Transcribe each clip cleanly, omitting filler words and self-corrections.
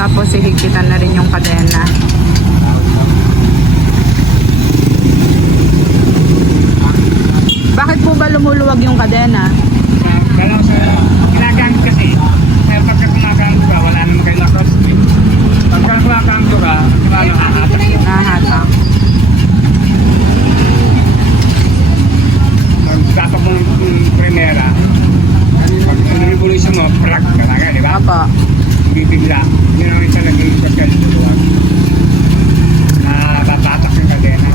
Tapos hihigpitan na rin yung kadena. Bakit po ba lumuluwag yung kadena? Galaw sa ginagamit kasi. Kaya pagka kumagamit ka, wala naman kayo lakas. Pagka kumagamit ka, Nahatak. pagtatok mo ng primera, pag revolution mo, prak talaga, di ba? Apa. Bibigla. Yun ang isa naging pagkaluluwag. Natatak yung kadena.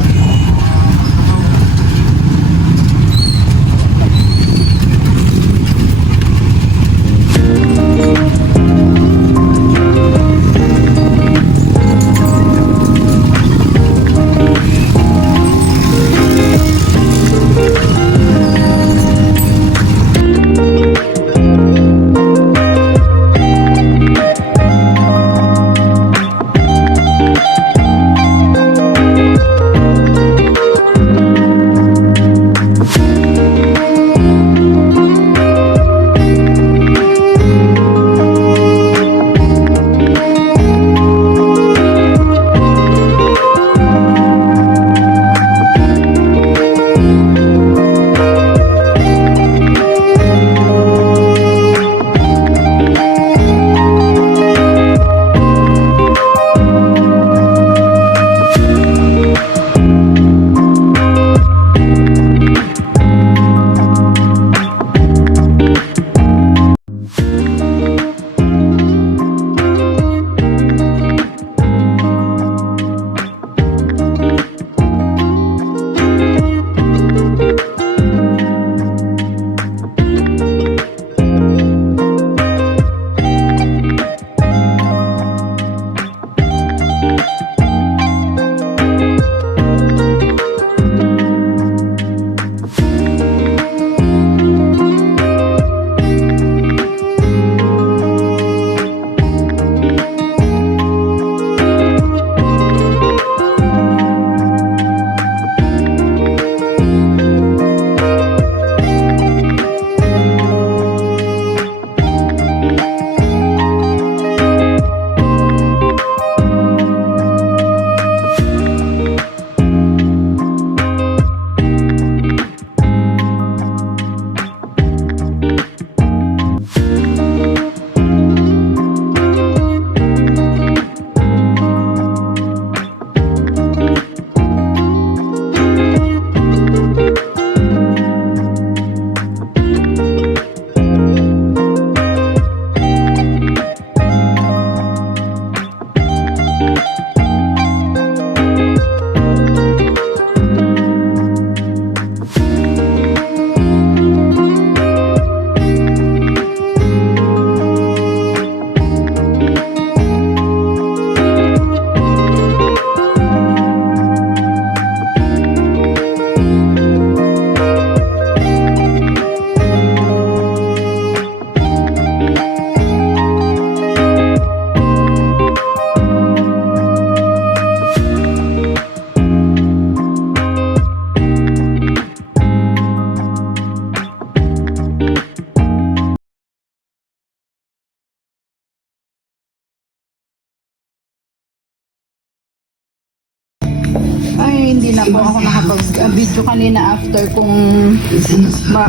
Hindi na po ako nakapag-video kanina after kung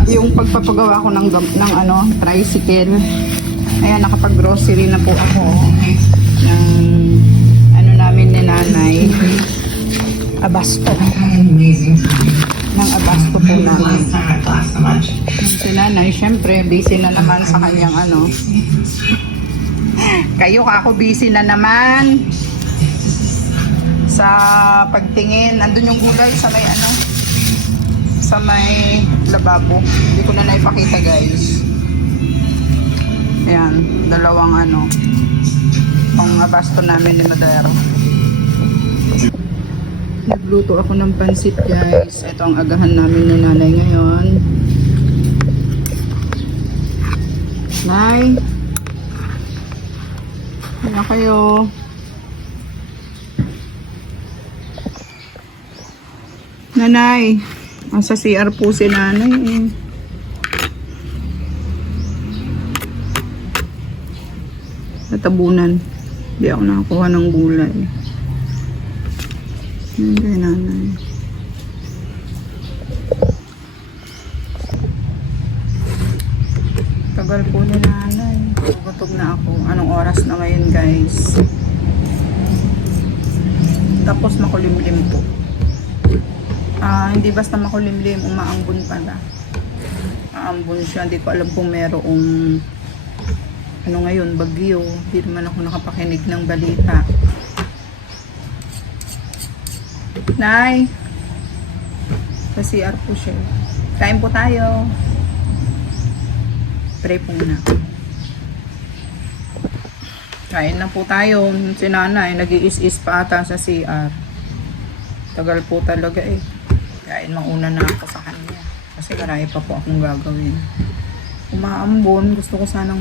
yung pagpapagawa ko ng tricycle. Ayan, nakapag-grocery na po ako ng namin ni nanay. Abasto. Ng abasto po namin. Si nanay, syempre, busy na naman sa kanyang Kayo, ako busy na naman sa pagtingin. Andun yung gulay sa may sa may lababo. Hindi ko na naipakita, guys. Ayan, dalawang pang abasto namin ni Madero. Nagluto ako ng pansit, guys. Ito ang agahan namin ni nanay ngayon. Nay, ano kayo? Nanay, sa CR po si nanay eh. Natabunan. Hindi ako nakakuha ng gulay. Yun kay nanay. Tagal po ni nanay. Gutom na ako. Anong oras na ngayon, guys? Tapos makulimlim po. Hindi basta makulimlim, umaambon pala. Maambon siya. Hindi ko alam kung merong ano ngayon, bagyo. Hindi naman ako nakapakinig ng balita. Nay! Sa CR po siya. Kain po tayo. Pray po muna. Kain na po tayo. Si nanay, nag-iis-is pa ata sa CR. Tagal po talaga eh. Kain mauna na ako sa kanya. Kasi marami pa po akong gagawin. Umaambon. Gusto ko sanang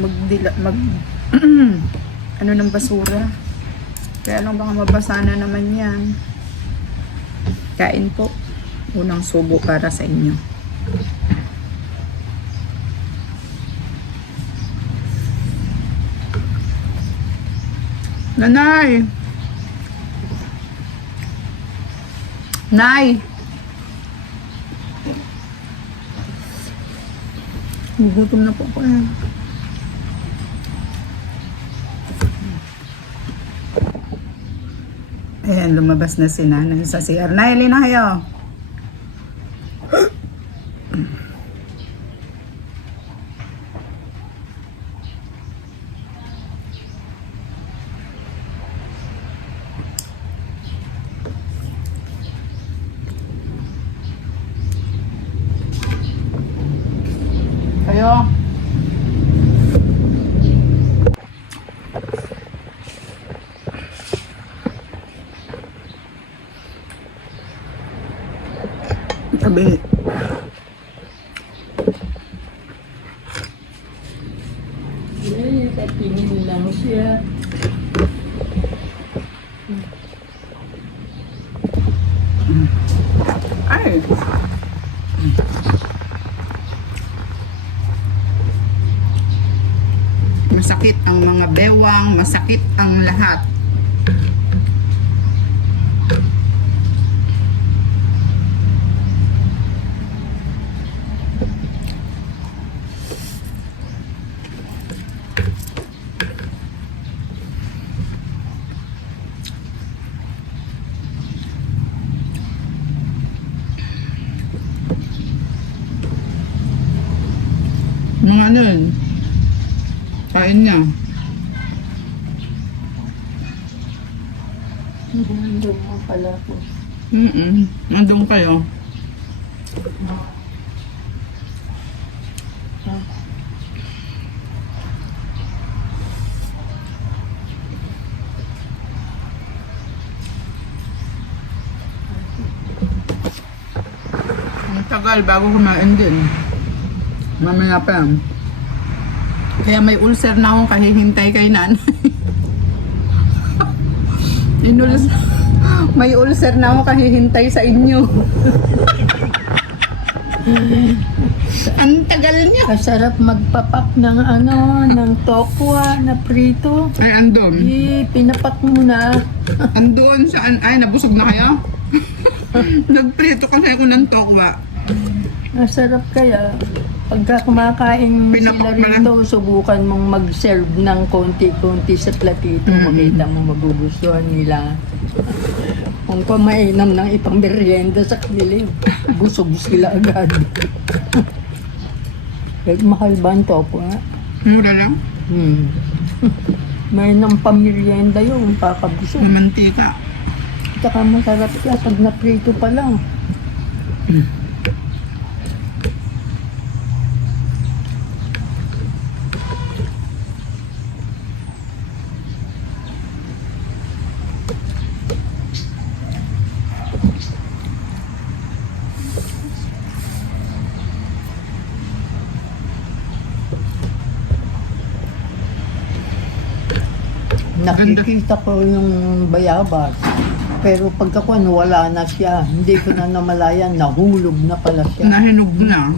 ano ng basura. Kaya lang baka mabasa na naman yan. Kain po. Unang subo para sa inyo. Nanay! Nay! Gugutom na po ako eh. Ayan, lumabas na si nanay sa CR. Nay, alin na kayo? Kayo? Tabi. Katingin lang siya. Ay! Masakit ang mga bewang, masakit ang lahat. Mga ano yun? Kain niya. Nandun mo pala po. Nandun kayo. Ang tagal bago kumain din. Mamaya pa yan. Kaya may ulcer na akong kahihintay kay nanay. May ulcer na akong kahihintay sa inyo. Ang tagal niya. Kasarap magpapak ng ng tokwa na prito. Ay, andun. Pinapak mo na. Andun saan? Ay, nabusog na kayo? Nagprito kasi ako ng tokwa. Masarap kaya. Pagka kumakain Pinapak sila mo na. rito, subukan mong mag-serve ng konti-konti sa platito. Makita mo magugustuhan nila. Kung kumainam ng ipang merienda sa kanila, busog sila agad. Kahit mahal ba ang topo, ha? Mura lang. May nang pamerienda yung pakabusog. Mantika. Tsaka masarap siya pag naprito pa lang. Nakikita ko yung bayabas. Pero pagkakuan, wala na siya. Hindi ko na namalayan, nahulog na pala siya. Nahinog na.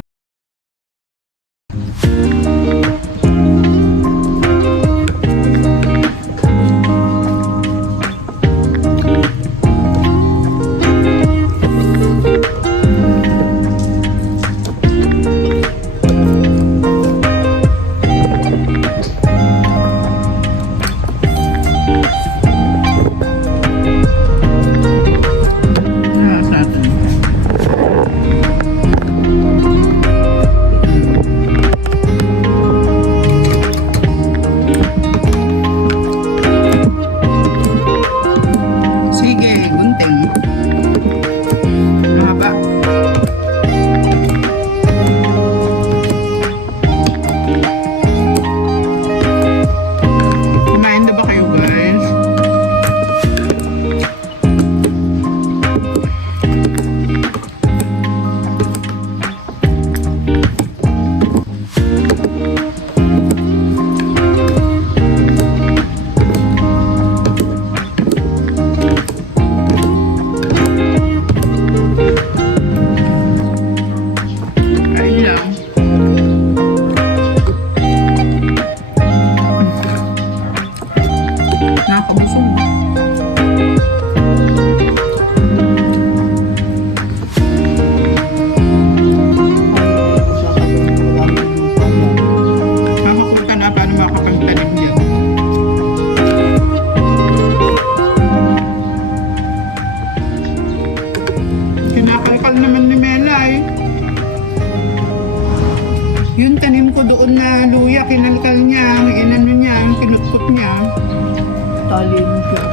tali mo siya.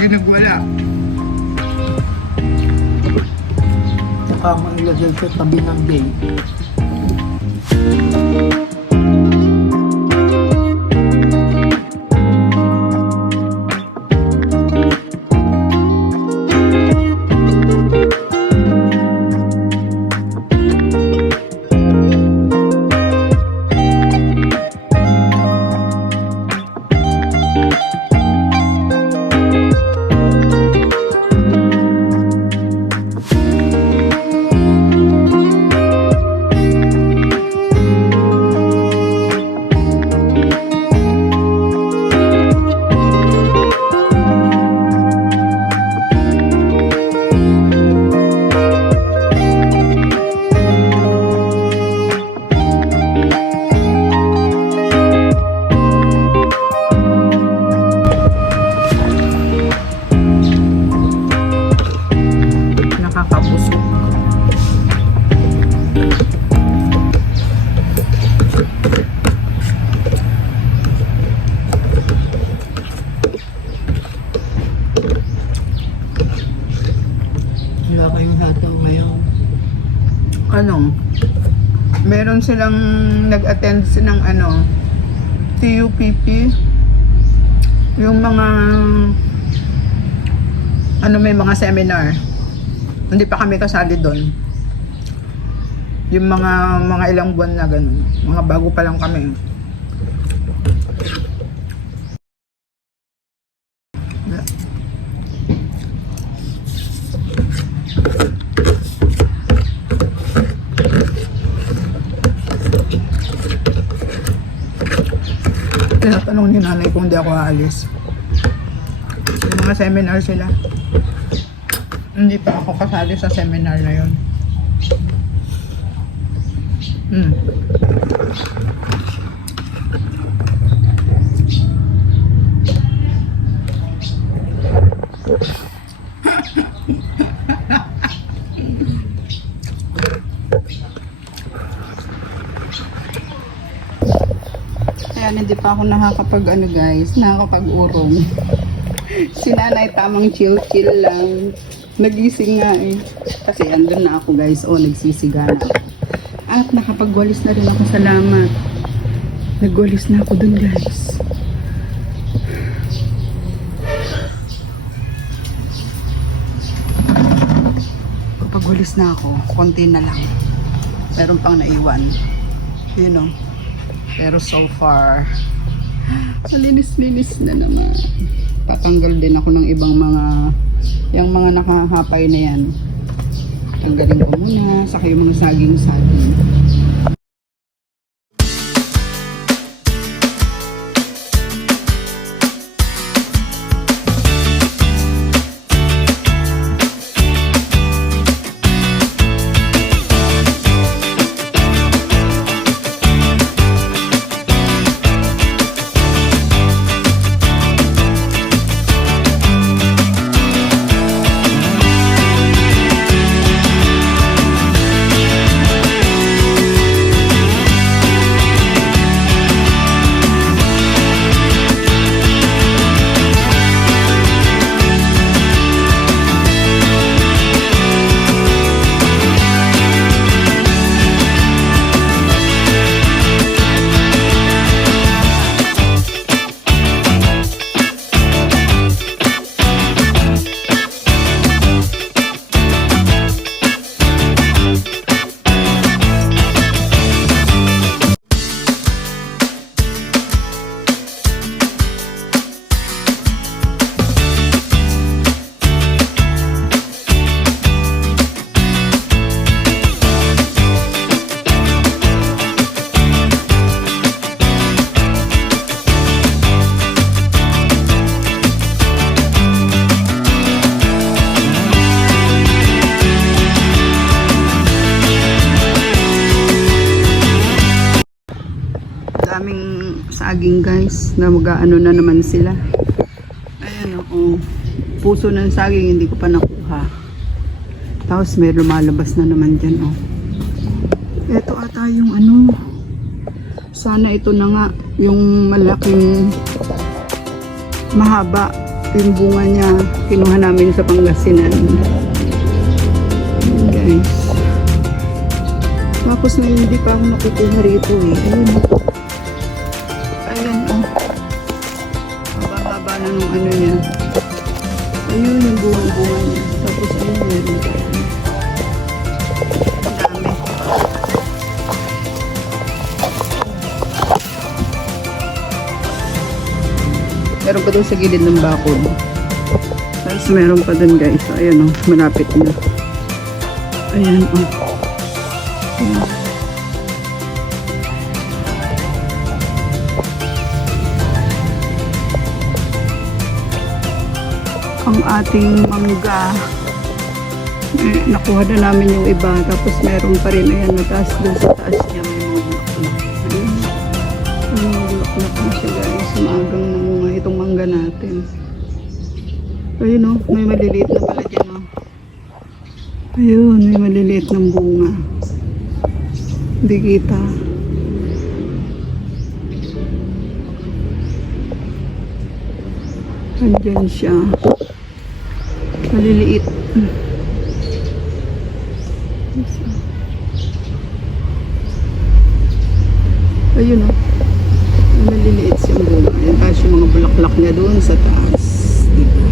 Ginagwala. Saka mo ilagay sa tabi ng gate. Nakakabusog. Wala kayong hataw ngayon. Ano? Meron silang nag-attend ng ano, TUPP. Yung mga ano, may mga seminar. Hindi pa kami kasali doon. Yung mga ilang buwan na ganun. Mga bago pa lang kami. Tinatanong ni nanay kung hindi ako aalis. Yung mga seminar sila. Hindi pa ako kasali sa seminar na yun. Kaya hindi pa ako nakakapag ano guys, nakakapag-urong. Si nanay tamang chill-chill lang. Nagising nga eh. Kasi andun na ako guys. O, nagsisiga na ako. At nakapagwalis na rin ako. Salamat. Nagwalis na ako dun guys. Kapagwalis na ako. Konti na lang. Meron pang naiwan. You know. Pero so far, malinis-linis na naman. Tatanggal din ako ng ibang mga, yung mga nakahapay na yan. Tanggalin ko muna, saka yung mga saging-saging. saging guys, na mag-ano na naman sila. Ayan o, puso ng saging hindi ko pa nakuha. Tapos may lumalabas na naman dyan o. Ito ata yung ano, Mahaba yung bunga niya. Kinuha namin sa Pangasinan. Ayan, guys. Tapos na hindi pa ako nakukuha rito eh. Ayun. Ayan oh. Haba-haba na nung ano niya. Ayun yung bunga niya. Tapos ayun meron pa. Ang dami. Meron pa doon sa gilid ng bakod. Tapos meron pa doon guys. So, ayan oh. Malapit na. Ayan oh. Ayan. Ang ating mangga nakuha na namin yung iba tapos meron pa rin ayan mataas doon sa taas niya may mga bulaklak ayun may mga bulaklak na siya guys maagang namunga itong mangga natin ayun o may maliliit na pala dyan o ayun may maliliit ng bunga hindi kita andyan siya maliliit. Ayun o. Maliliit siyang bunga. Ayan tayo yung mga bulaklak niya doon sa taas. Diba?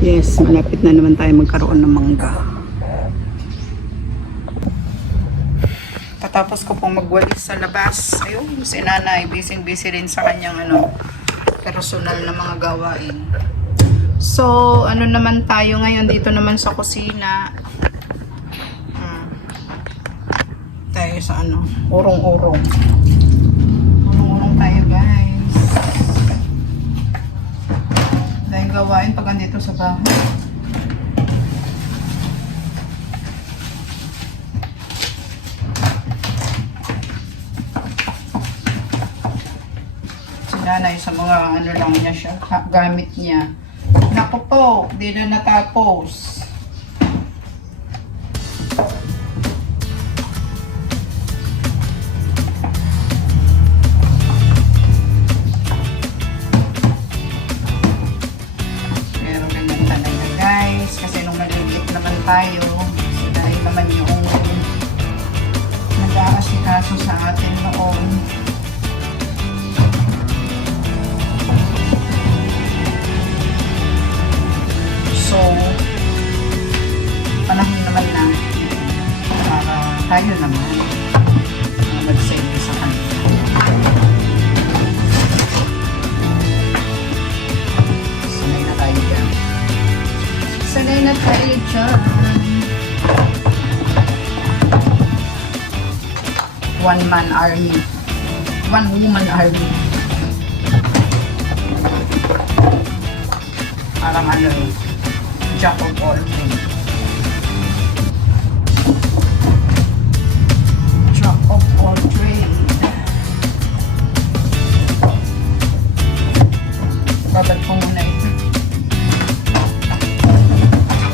Yes, malapit na naman tayo magkaroon ng mangga. Katapos ko pong magwalis sa labas. Ayun, si nanay. Busy rin sa kanyang personal na mga gawain. So, ano naman tayo ngayon dito naman sa kusina. Tayo sa urong-urong. Urong-urong tayo guys. Dahil gawain pag andito sa bahay. Si nanay sa mga lang niya siya, gamit niya. Naku po, di na natapos. Pero ganyan talaga guys, kasi nung maliliit naman tayo, dahil naman yung nag-aasikaso sa atin noon. So, panahon naman na para tayo naman mag-save sa kanila. Sanay na tayo dyan. Sanay na tayo dyan. One-man army. One-woman army. Parang jack of all trades. Jack of all trades. Babad ko muna ito.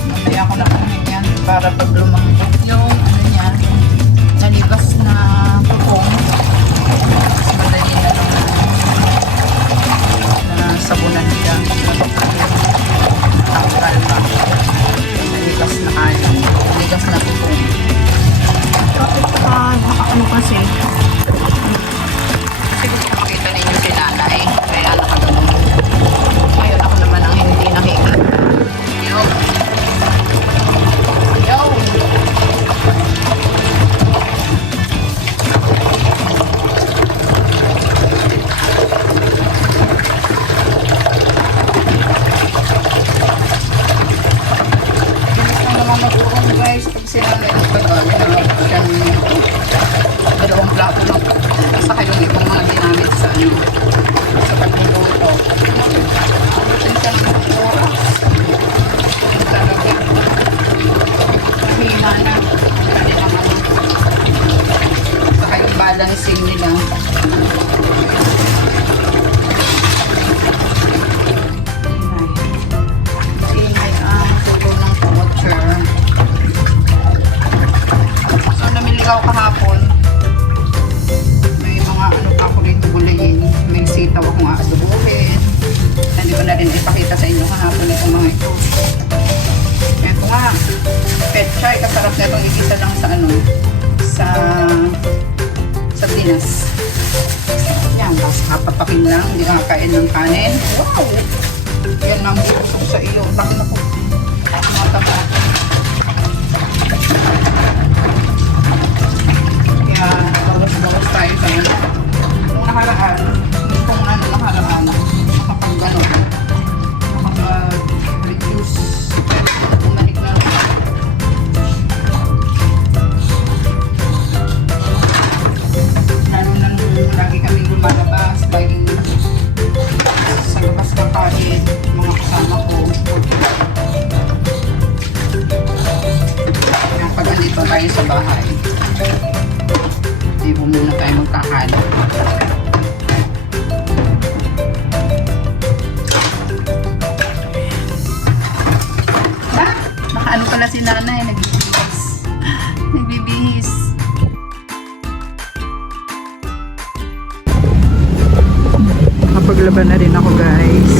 Mamaya ko na kunin yan para pag lumambot yung niya, nalibas na pupong. Madali na lang na sabunan niya. Tanggal pa. Naligas na kayo. Naligas na pupong. Ano kasi? Kasi gusto makita ninyo si nanay. Kaya nakaganon. Ngayon ako naman ang hindi nakikita. Yo! Yo! Guys, pag sila dalawang plato na sa kayo itong mga ginamit sa sa pagluluto. Abutin siya ng oras. Talaga. Mahina na. Kanilang sa kayong balancing nila. Ingay ang tulo ng culture. Ikaw kahapon, may mga pa ako rito gulayin. May sitaw akong aadobuhin. Ito nga. Petchay. Kasarap na itong igisa lang sa ano. Sa tinas. Yan. Tapos kapapakin lang. Hindi nakakain ng kanin. Wow! Yan lang busog sa iyo. Baka na po. Mataba ako. Kaya bawas-bawas tayo sa ano. Nung nakaraan, kung ano nakaraan, nakapag-gano, nakapag-reduce. Pero bumalik na rin. Lalo na nung lagi kami lumalabas, laging sa labas kakain, mga kasama ko. Kaya pag andito tayo sa bahay, hindi mo muna tayo magkakain. Nakaano pala si nanay, nagbibihis. Nagbibihis. Nakapaglaban na rin ako guys.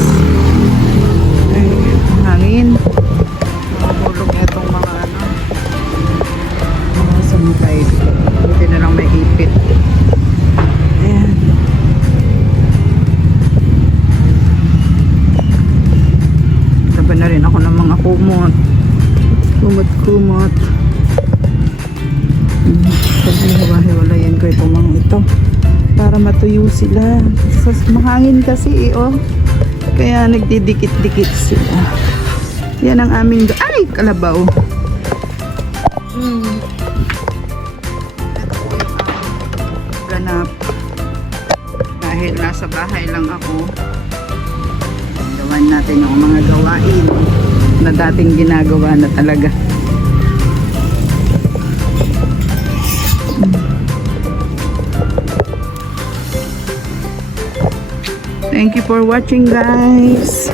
Ay, ang hangin. Nakahulog na itong mga ano. Mga sampay. Buti na lang may ipit. Ayan. Laban na rin ako ng mga kumot. Kumot-kumot. Pag hiwa-hiwalayan ko itong mga ito para matuyo sila. Mahangin kasi oh. Kaya nagdidikit-dikit sila. Yan ang aming ay! Kalabaw. Ito po yung ganap. Dahil nasa bahay lang ako, gawan natin yung mga gawain na dating ginagawa na talaga. Thank you for watching guys.